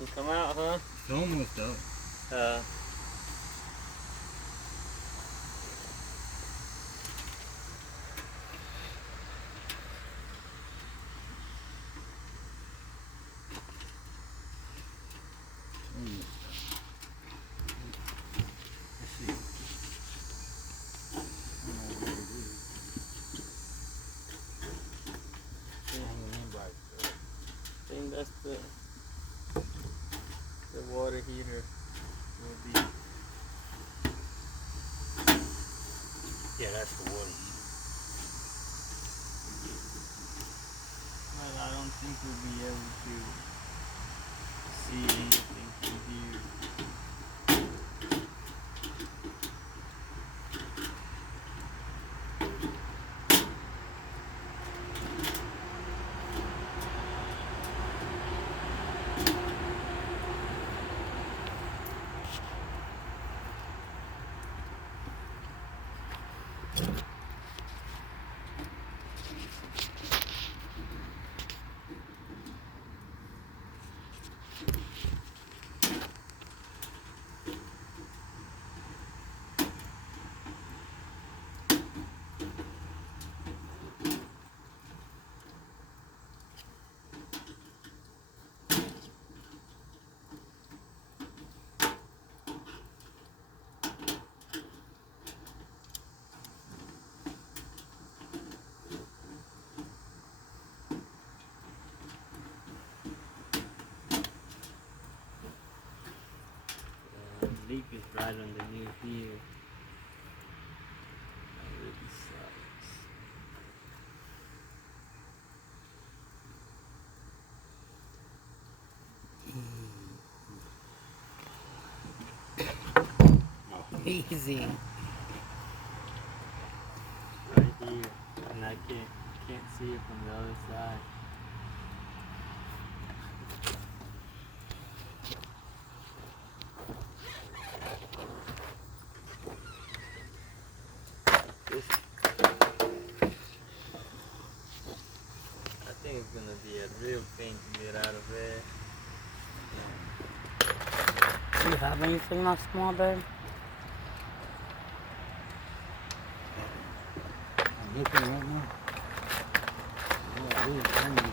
You come out, huh? It's almost up. Uh, Let's see. I don't know where it is. Hanging in by itself. I think that's the water heater. Will be. Yeah, that's the water heater. Well, I don't think we'll be able to see anything from here. The leak is right underneath here. That really sucks. Easy. Right here, and I can't see it from the other side. This, I think it's gonna be a real pain to get out of there. Do you have anything that small, babe? I'm looking right now. Yeah, it is tiny.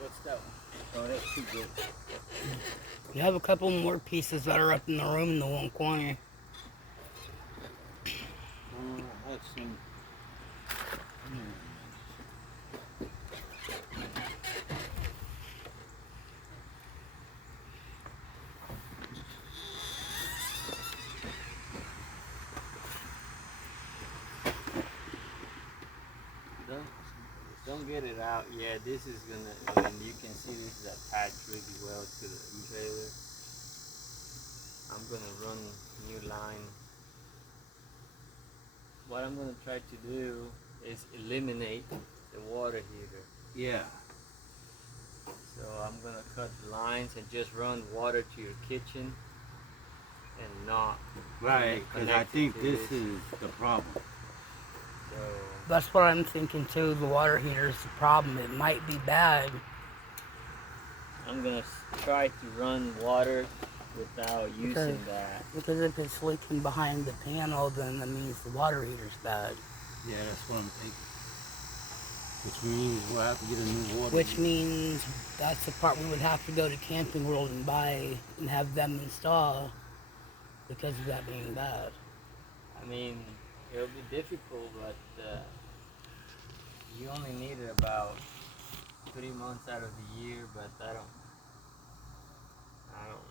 What's that one? Oh, that's too good. You have a couple more pieces that are up in the room in the one corner. That's some. Don't get it out. Yeah, this is gonna, and you can see this is attached really well to the trailer. I'm gonna run new line. What I'm gonna try to do is eliminate the water heater. Yeah. So I'm gonna cut the lines and just run water to your kitchen and not Right, because I connect it think to this is the problem. So That's what I'm thinking too. The water heater is the problem. It might be bad. I'm gonna try to run water without using that. Because if it's leaking behind the panel, then that means the water heater's bad. Yeah, that's what I'm thinking. Which means we'll have to get a new water. Which means that's the part we would have to go to Camping World and buy and have them install because of that being bad. I mean, it'll be difficult, but you only need it about 3 months out of the year. But I don't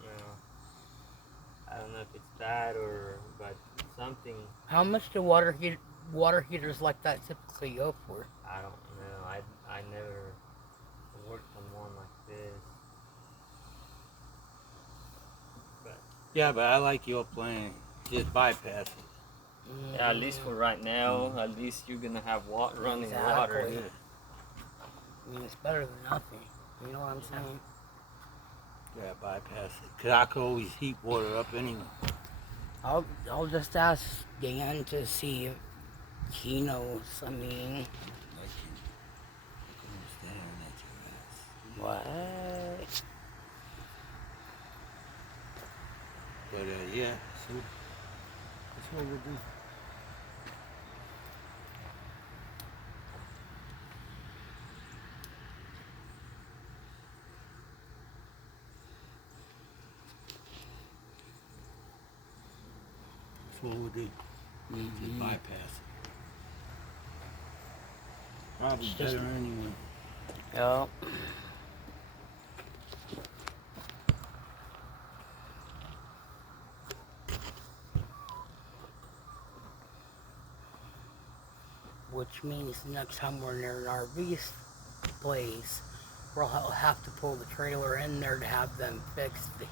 know. I don't know if it's that or but something. How much do water heaters like that typically go for? I don't know. I never worked on one like this. But Yeah, but I like your plan. Just bypass it. yeah, at least for right now, at least you're gonna have running water. Exactly. I mean, it's better than nothing. You know what I'm saying? Yeah, bypass it. Because I could always heat water up anyway. I'll just ask Dan to see if he knows. I mean, gonna stand on that your ass. What? But yeah, so that's what we'll do. That's what we'll do. Just bypass it. Probably It's better just- anyway. Yeah. Which means next time we're near an RV place, we'll have to pull the trailer in there to have them fix the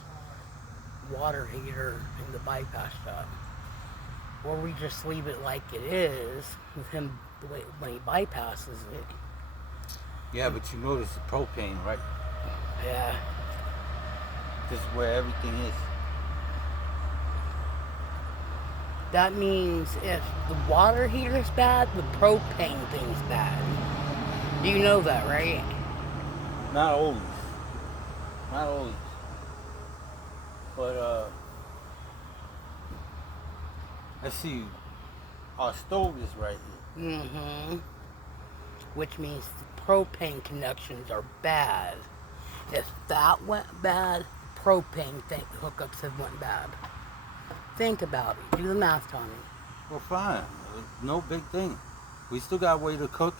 water heater in the bypass shop. Or we just leave it like it is with him the way when he bypasses it. Yeah, but you notice the propane, right? Yeah. This is where everything is. That means if the water heater is bad, the propane thing's bad. You know that, right? Not always. Not always. But let's see. Our stove is right here. Mm-hmm. Which means the propane connections are bad. If that went bad, propane hookups have went bad. Think about it. Do the math, Tommy. Well, fine. No big thing. We still got a way to cook.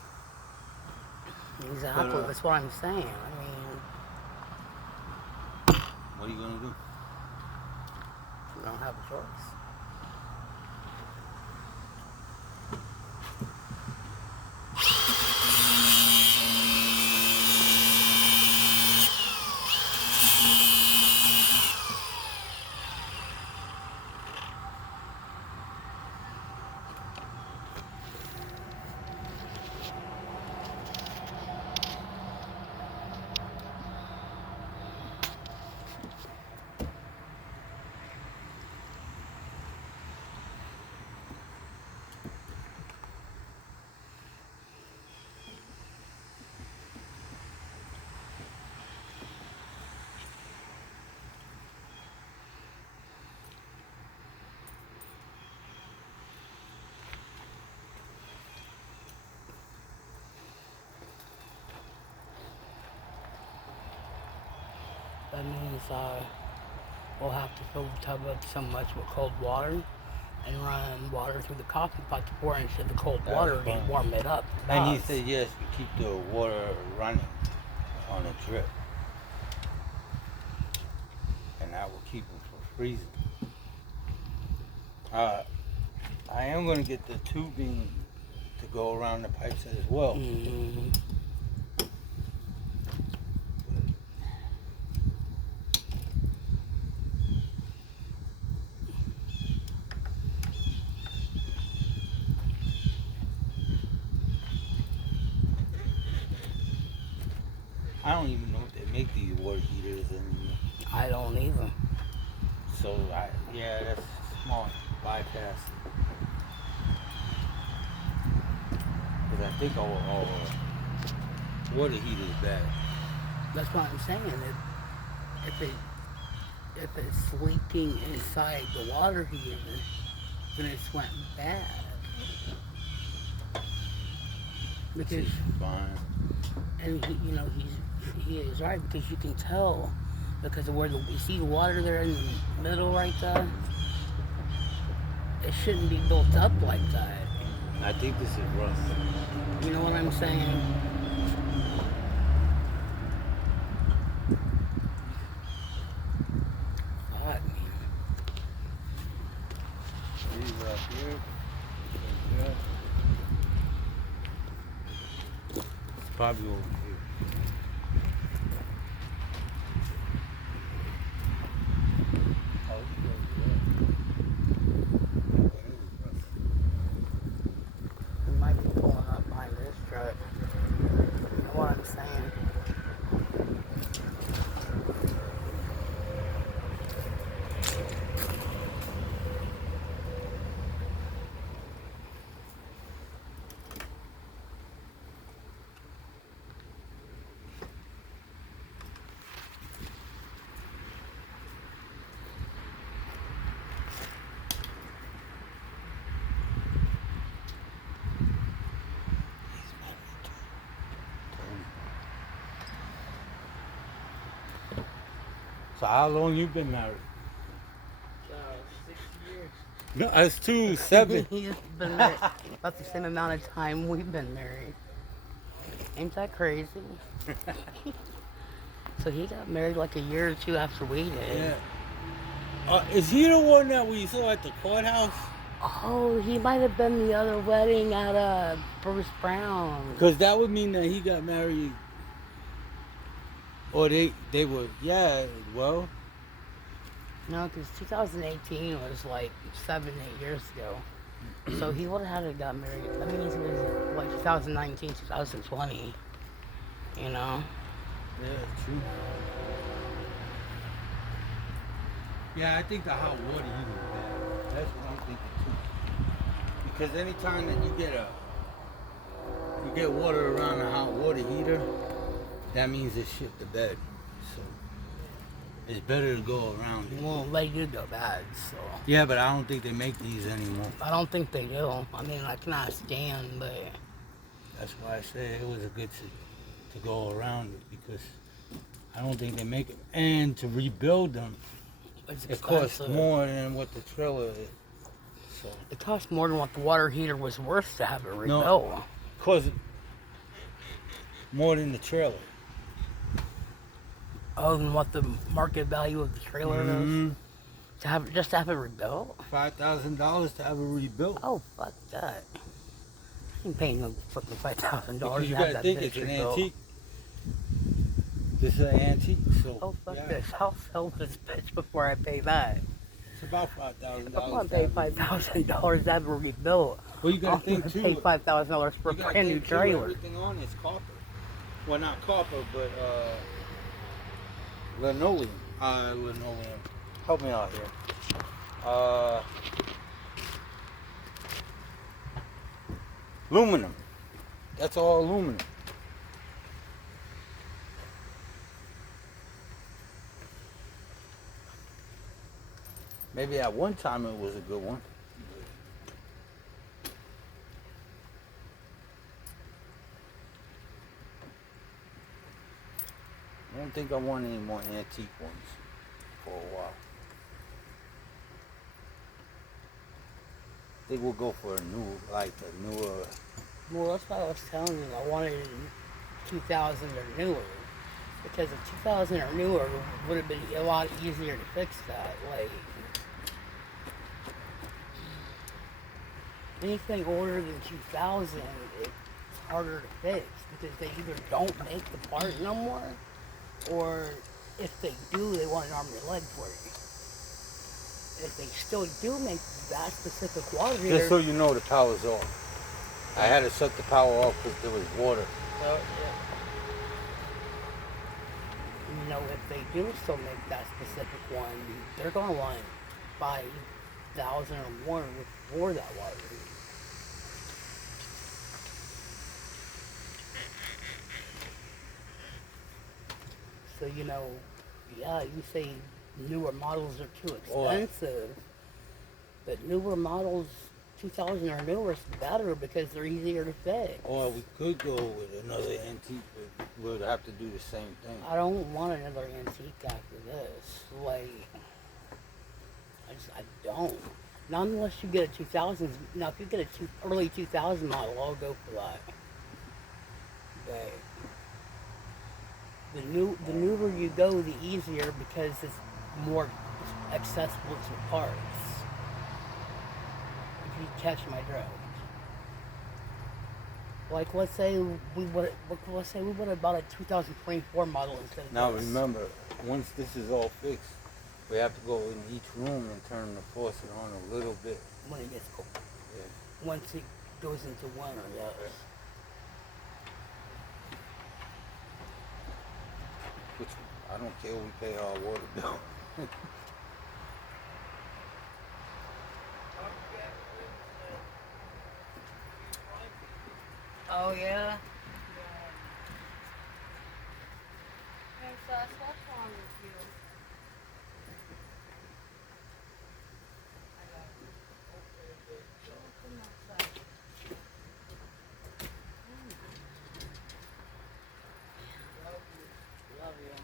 Exactly. But, That's what I'm saying. I mean, What are you gonna do? you don't have a choice. That means we'll have to fill the tub up so much with cold water and run water through the coffee pot to pour into the cold That's water fine. and warm it up. And he Nuts. said yes, we keep the water running on a drip. And that will keep them from freezing. I am gonna get the tubing to go around the pipes as well. Mm-hmm. I don't even know if they make these water heaters anymore. I don't either. So yeah, that's smart. Bypass it. Because I think all water heaters is bad. That's what I'm saying. If it's leaking inside the water heater, then it's went bad. Because Fine. and he is right because you can tell because of where you see the water there in the middle right there. It shouldn't be built up like that. I think this is rough. You know what I'm saying? Fuck, man. These up here. It's probably over here. Oh, it's over there. It is rough. It might be pulling up behind this truck. You know what I'm saying? So how long you been married? 6 years. No, it's 7. He's been married about the same amount of time we've been married. Ain't that crazy? So he got married like a year or two after we did. Yeah. Is he the one that we saw at the courthouse? Oh, he might have been the other wedding at Bruce Brown. Because that would mean that he got married. Or they were, yeah, well. No, because 2018 was like 7, 8 years ago. So he would have had to got married. That means it was like 2019, 2020. You know? Yeah, true. Yeah, I think the hot water heater is bad. That's what I'm thinking too. Because anytime that you get water around the hot water heater, that means it's shit the bed. So it's better to go around it. Well, they do go bad, so. Yeah, but I don't think they make these anymore. I don't think they do. I mean, I cannot stand, but. That's why I say it was a good to go around it, because I don't think they make it. And to rebuild them, it costs more than what the trailer is. So it costs more than what the water heater was worth to have it rebuilt. No, it costs more than the trailer. Oh, than what the market value of the trailer is? To have it rebuilt? $5,000 to have it rebuilt. Oh, fuck that. I ain't paying no fucking $5,000 to You have gotta that think bitch it's an rebuilt. antique. This is an antique, so. Oh, fuck yeah. this. I'll sell this bitch before I pay that. It's about $5,000. I'm gonna pay $5,000 to have it rebuilt. Well, you gotta I'm think gonna too. pay $5,000 for a You gotta brand new think, too, trailer. Everything on is copper. Well, not copper, but linoleum. Linoleum. Help me out here. Aluminum. That's all aluminum. Maybe at one time it was a good one. I don't think I want any more antique ones for a while. I think we'll go for a newer. Well, that's what I was telling you. I wanted 2000 or newer. Because a 2000 or newer would have been a lot easier to fix that. Like, anything older than 2000, it's harder to fix. Because they either don't make the part no more, or if they do, they want an arm and a leg for it. If they still do make that specific water heater... Just so you know, the power's off. I had to shut the power off because there was water. Yeah. You know, if they do still make that specific one, they're going to want 5,000 or more for that water heater. So, you know, yeah, you say newer models are too expensive, but newer models, 2000 or newer, is better because they're easier to fix. Or we could go with another antique, but we'd have to do the same thing. I don't want another antique after this. Like, I don't. Not unless you get a 2000s. Now, if you get a early 2000 model, I'll go for that. But the newer you go, the easier, because it's more accessible to parts. If you catch my drift. Like, let's say we would have bought a 2024 model instead of Now this. remember, once this is all fixed, we have to go in each room and turn the faucet on a little bit. When it gets cold. Yeah. Once it goes into winter, yes. Which, I don't care, we pay our water bill. Oh, yeah? Hey, Sus, what's wrong with you? Come outside. Love you.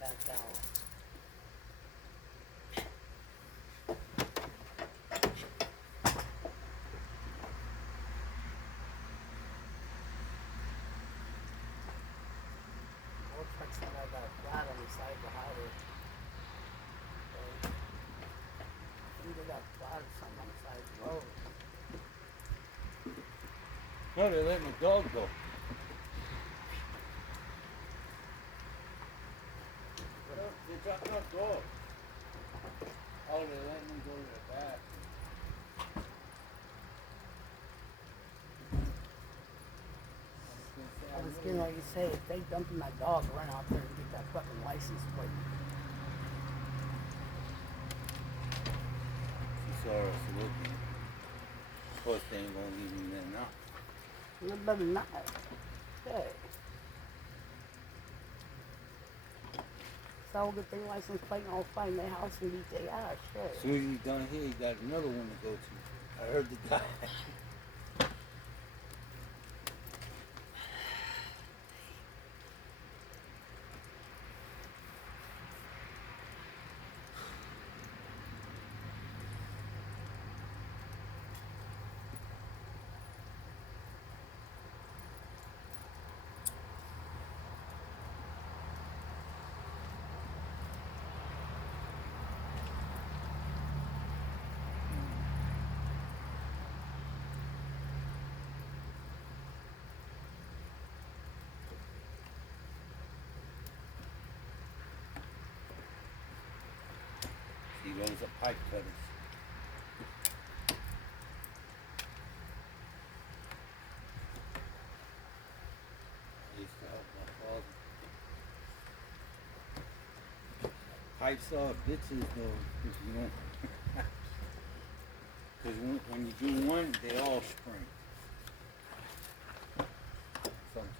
back out. Looks like somebody got a flat on the side of the house. So, I think they got flat or something on the side of the road. No, they're letting the dog go. They're dropping off dogs. Oh, they're letting them go to the back. I was getting ready to say, if they dumping that dog, run out there and get that fucking license plate. She saw us looking. Of course, they ain't gonna leave me there now. You better not. Hey. So I'll get their license plate and I'll find their house and beat their ass. Shit. As soon as he's done here, he got another one to go to. I heard the guy. See, those are pipe cutters. I used to help my father. Pipes are bitches though, if you don't. Because when you do one, they all spring. Sometimes.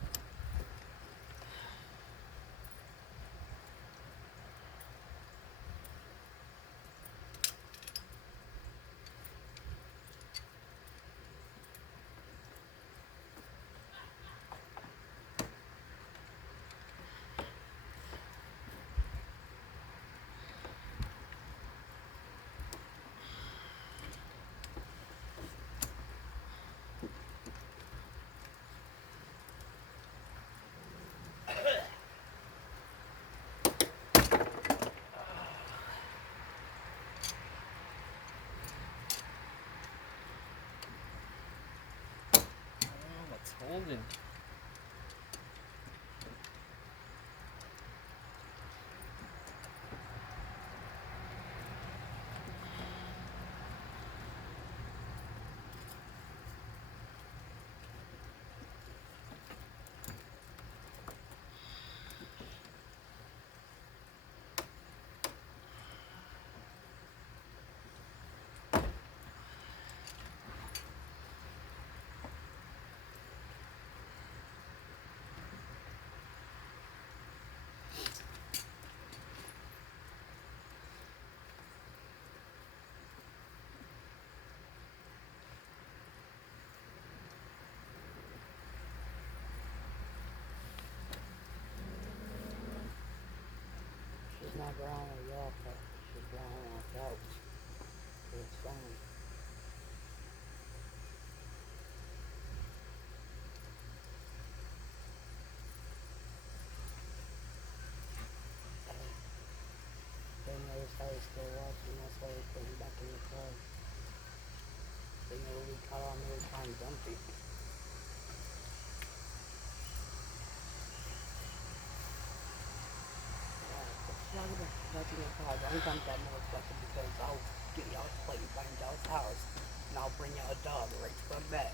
What's holding? She's not ground or yellow, but she's ground on the couch. It's fine. They noticed I was still watching, that's why they put him back in the car. They know we caught on, they were trying to dump him. Back in the car, don't dump that motherfucker because I'll get y'all's plate and find y'all's house. And I'll bring y'all a dog right to come back.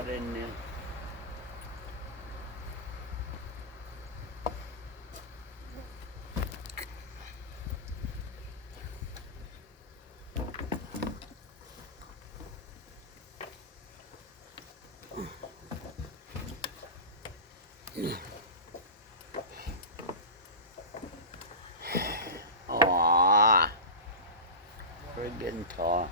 got in there. Aww. Friggin' tall.